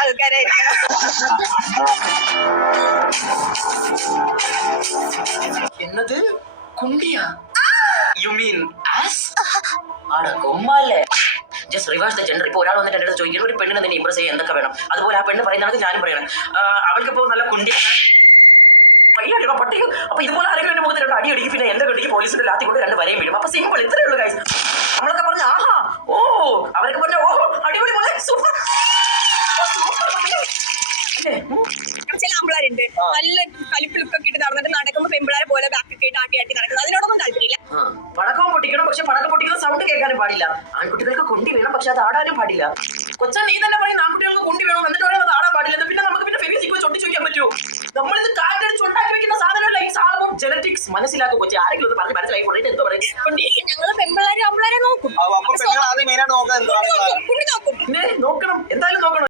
ആൾക്കാരായിരിക്കണം. എന്നത് കുണ്ടിയാ? U mean as? ആടാ കൊമ്മാല്ലേ. Just reverse the gender. ഇപ്പോൾ ഒരാൾ വന്നിട്ട് എൻ്റെ അടുത്ത് ചോദിക്കുന്നത് ഒരു പെണ്ണിനെ നിന്നെ ഇമ്പ്രസ് ചെയ്യാൻ എന്തൊക്കെ വേണം, അതുപോലെ ആ പെണ്ണ് പറയുന്നതാണ് ഞാനും പറയണം. അവൾക്കിപ്പോ നല്ല കുണ്ടി പട്ടിക. അപ്പൊ ഇതുപോലെ ആരെങ്കിലും എന്റെ മുഖത്ത് 2 അടി അടിക്കും, പിന്നെ എന്റെ കണ്ടിക്ക് പോലീസിന്റെ ലാത്തി കൊണ്ട് 2 വരെയും വീഴും. അപ്പൊ സിമ്പിൾ, ഇത്രയേ ഉള്ളൂ ഗൈസ്. നമ്മളൊക്കെ പറഞ്ഞ ആഹാ ഓ, അവരൊക്കെ പറഞ്ഞ ഓ അടിപൊളി മോളെ സൂപ്പർ. ചില ആമ്പിളാരുണ്ട് നല്ല കലിപ്പ് ലുക്കൊക്കെ ഇട്ട് നടന്നിട്ട് നടക്കുമ്പോ പെമ്പിളാരെ പോലെ ബാക്കൊക്കെ ഇട്ട് ആട്ടി നടക്കുന്നത്. അതിനോടൊന്നും താല്പര്യമില്ല. പടക്കം പൊട്ടിക്കണം, പക്ഷെ പടക്കം പൊട്ടിക്കുന്ന സൗണ്ട് കേൾക്കാനും പാടില്ല. ആൺകുട്ടികൾക്ക് കുണ്ടി വേണം, പക്ഷെ അത് ആടാനും പാടില്ല. കൊച്ചാ നീ തന്നെ പറയുന്ന ആൺകുട്ടികൾക്ക് കുണ്ടി വേണം, എന്നിട്ട് അത് ആടാൻ പാടില്ല. പിന്നെ നമുക്ക് പിന്നെ ഫെമിനിസ്റ്റ് ചൊട്ടി ചോദിക്കാൻ പറ്റുമോ? നമ്മളിത് കാറ്റടിച്ച് ഉണ്ടാക്കി വെക്കുന്ന സാധനമല്ല. ഈ സാധനം ജനറ്റിക്സ് മനസ്സിലാക്കും കൊച്ചി. ആരെങ്കിലും ഇത് പറഞ്ഞ് മനസ്സിലാക്കി കൊണ്ടിട്ട് എന്തോ പറയും. ഞങ്ങള് പെമ്പിളാരെ ആമ്പിളാരെ നോക്കും. നോക്കണം, എന്തായാലും നോക്കണം.